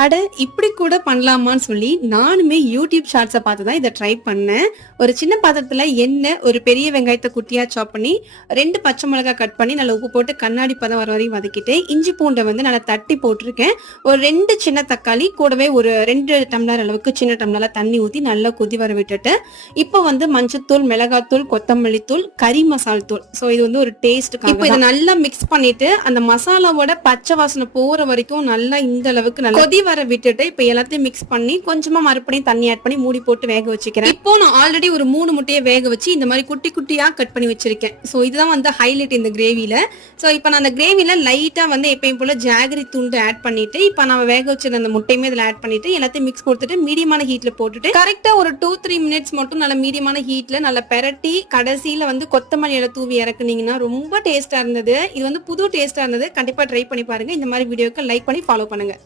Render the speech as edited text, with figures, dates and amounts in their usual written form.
அட இப்படி கூட பண்ணலாமான்னு சொல்லி நானுமே யூடியூப் ஷார்ட்ஸை பார்த்து தான் இதை ட்ரை பண்ணேன். ஒரு சின்ன பாத்திரத்துல எண்ணெய், ஒரு பெரிய வெங்காயத்தை குட்டியா சாப் பண்ணி, 2 பச்சை மிளகாய் கட் பண்ணி நல்லா உப்பு போட்டு கண்ணாடி பதம் வர வரையும் வதக்கிட்டு, இஞ்சி பூண்டை வந்து நல்லா தட்டி போட்டிருக்கேன். ஒரு 2 சின்ன தக்காளி கூடவே ஒரு 2 டம்ளர் அளவுக்கு சின்ன டம்ளர்ல தண்ணி ஊற்றி நல்லா கொதி வர விட்டுட்டு, இப்போ வந்து மஞ்சத்தூள், மிளகாத்தூள், கொத்தமல்லி தூள், கறி மசால் தூள், ஸோ இது வந்து ஒரு டேஸ்ட்டுக்காக. இப்போ இதை நல்லா மிக்ஸ் பண்ணிட்டு அந்த மசாலாவோட பச்சை வாசனை போற வரைக்கும் நல்லா இந்த அளவுக்கு நல்லா கொதி வர விட்டுட்டு இப்ப எல்லாத்தையும் மிக்ஸ் பண்ணி கொஞ்சமா மறுபடியும் தண்ணி ஆட் பண்ணி மூடி போட்டு வேக வச்சுக்கிறேன். இப்போ நான் ஆல்ரெடி ஒரு 3 முட்டையை வேக வச்சு இந்த மாதிரி குட்டி குட்டியா கட் பண்ணி வச்சிருக்கேன். ஸோ இதுதான் வந்து ஹைலைட் இந்த கிரேவில. ஸோ இப்போ நான் அந்த கிரேவில லைட்டா வந்து எப்பயும் போல ஜாகரி துண்டு ஆட் பண்ணிட்டு, இப்போ நம்ம வேக வச்சிருந்த அந்த முட்டையுமே இதுல ஆட் பண்ணிட்டு எல்லாத்தையும் மிக்ஸ் கொடுத்துட்டு மீடியமான ஹீட்ல போட்டுட்டு கரெக்டா ஒரு 2-3 மினிட்ஸ் மட்டும் நல்ல மீடியமான ஹீட்ல நல்லா பெரட்டி கடைசியில வந்து கொத்தமல்லி இலை தூவி இறக்குனீங்கன்னா ரொம்ப டேஸ்டா இருந்தது. இது வந்து புது டேஸ்டா இருந்தது. கண்டிப்பா ட்ரை பண்ணி பாருங்க. இந்த மாதிரி வீடியோக்கு லைக் பண்ணி ஃபாலோ பண்ணுங்க.